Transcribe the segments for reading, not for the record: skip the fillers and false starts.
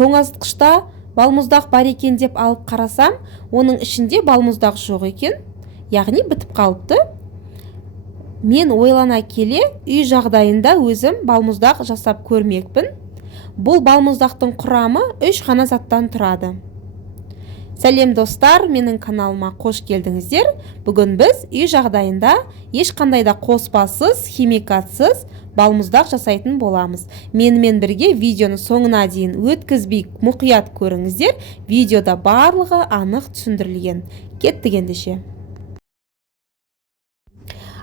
тоңазытқышта балмұздақ бар екен деп алып қарасам, оның ішінде балмұздақ жоқ екен, яғни бітіп қалыпты. Мен ойлана келе үй жағдайында өзім балмұздақ жасап көрмекпін. Бұл балмұздақтың құрамы 3 ғана заттан тұрады. Сәлем достар, менің каналыма қош келдіңіздер. Бүгін біз үй жағдайында ешқандай да қоспасыз, химикатсыз балмұздақ жасайтын боламыз. Менімен бірге видеоны соңына дейін өткізбей мұқият көріңіздер. Видеода барлығы анық түсіндірілген. Кеттік ендеше.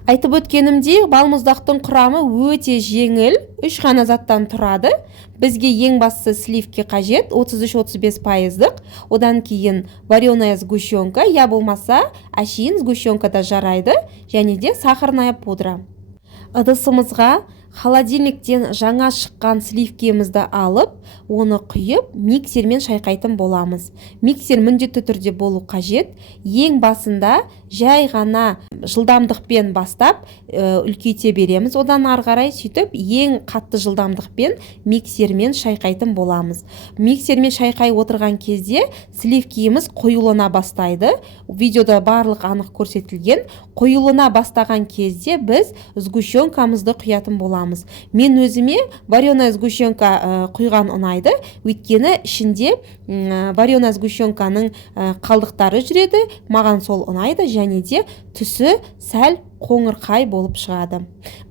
Айтып өткенімде, балмұздақтың құрамы өте жеңіл, 3 ғана заттан тұрады. Бізге ең бастысы сливки қажет, 33-35%. Одан кейін вареная сгущенка, я болмаса әшейін сгущенка да жарайды, және де сахарная пудра. Ыдысымызға холодильниктен жаңа шыққан сливкемізді алып, оны құйып, миксермен шайқайтын боламыз. Миксер міндетті түрде болу қажет. Ең басында жай ғана жылдамдықпен бастап үлкейте береміз. Одан ары қарай сөйтіп ең қатты жылдамдықпен миксермен шайқайтын боламыз. Миксермен шайқай отырған кезде сливкеміз қоюлана бастайды. Видеода барлық анық көрсетілген. Қоюлана бастаған кезде біз сгущенкамызды құятын боламыз. Мен өзіме вареная сгущенка құйған ұнайды, өйткені ішінде вареная сгущенканың қалдықтары жүреді, маған сол ұнайды, және де түсі сәл қоңырқай болып шығады.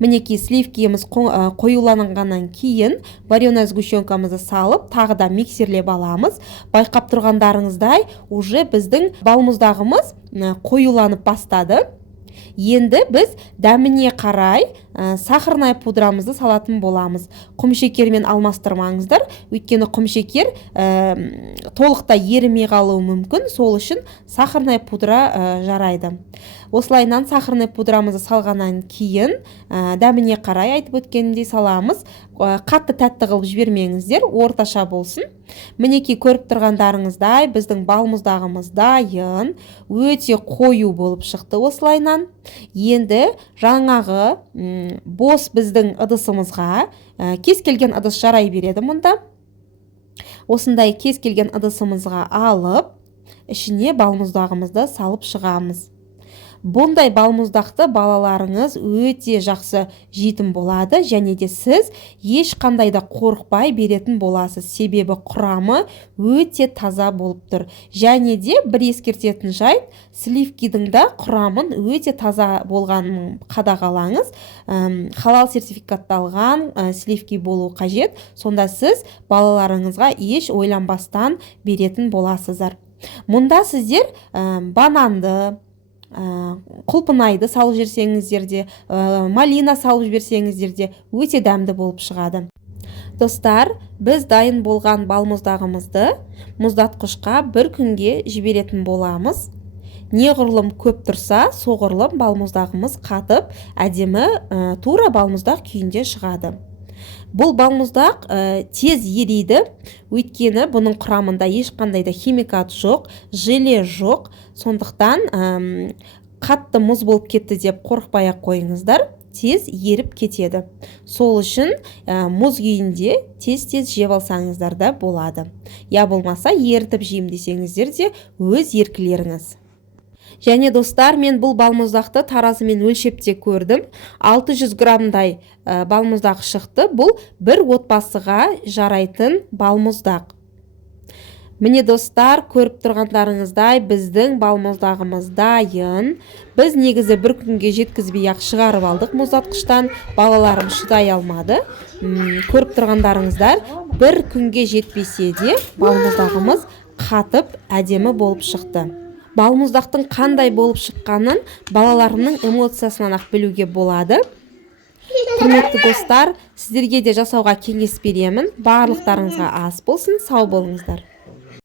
Мінекей сливкеміз қоюланғаннан кейін вареная сгущенкамызды салып, тағы да миксерлеп аламыз. Байқап тұрғандарыңыздай, уже біздің балмұздағымыз қоюланып бастады. Енді біз дәміне қарай сахарная пудрамызды салатын боламыз. Құмшекермен алмастырмаңыздар, өйткені құмшекер толықта ерімей қалуы мүмкін, сол үшін сахарная пудра жарайды. Осылайынан сахарная пудрамызды салғаннан кейін дәміне қарай айтып өткенімдей саламыз. Қатты тәтті қылып жібермеңіздер, орташа болсын. Мінекей көріп тұрғандарыңыздай, біздің балмұздағымыз дайын, өте қою болып шықты осылайынан. Енді жаңағы бос біздің ыдысымызға, кез келген ыдыс жарай береді мұнда. Осындай кез келген ыдысымызға алып, ішіне балмұздағымызды салып шығамыз. Бұндай балмұздақты балаларыңыз өте жақсы жейтін болады, және де сіз ешқандай да қорықпай беретін боласыз. Себебі құрамы өте таза болып тұр. Және де бір ескертетін жайт, сливкидің да құрамын өте таза болғанын қадағалаңыз. Халал сертификатталған сливки болу қажет. Сонда сіз балаларыңызға еш ойланбастан беретін боласыздар. Мұнда сіздер бананды, құлпынайды салып жерсеңіздер де, малина салып жіберсеңіздер де өте дәмді болып шығады. Достар, біз дайын болған балмұздағымызды мұздатқышқа бір күнге жіберетін боламыз. Неғұрлым көп тұрса, соғұрлым балмұздағымыз қатып, әдемі тура балмұздақ күйінде шығады. Бұл балмұздақ тез ериді, өйткені бұның құрамында ешқандай да химикат жоқ, желе жоқ. Сондықтан қатты мұз болып кетті деп қорықпай-ақ қойыңыздар, тез еріп кетеді. Сол үшін мұз күйінде тез-тез жеп алсаңыздар да болады. Я болмаса ерітіп жеймін десеңіздер де өз еркілеріңіз. Және достар, мен бұл балмұздақты таразымен өлшеп те көрдім. 600 граммдай балмұздақ шықты. Бұл бір отбасыға жарайтын балмұздақ. Міне достар, көріп тұрғандарыңыздай, біздің балмұздағымыз дайын. Біз негізі бір күнге жеткізбей-ақ шығарып алдық мұздатқыштан. Балаларым шыдай алмады. Көріп тұрғандарыңыздар, бір күнге жетпесе де балмұздағымыз қатып әдемі болып шықты. Балмұздақтың қандай болып шыққанын балаларымның эмоциясынан ақ білуге болады. Құрметті достар, сіздерге де жасауға кеңес беремін. Барлықтарыңызға ас болсын, сау болыңыздар.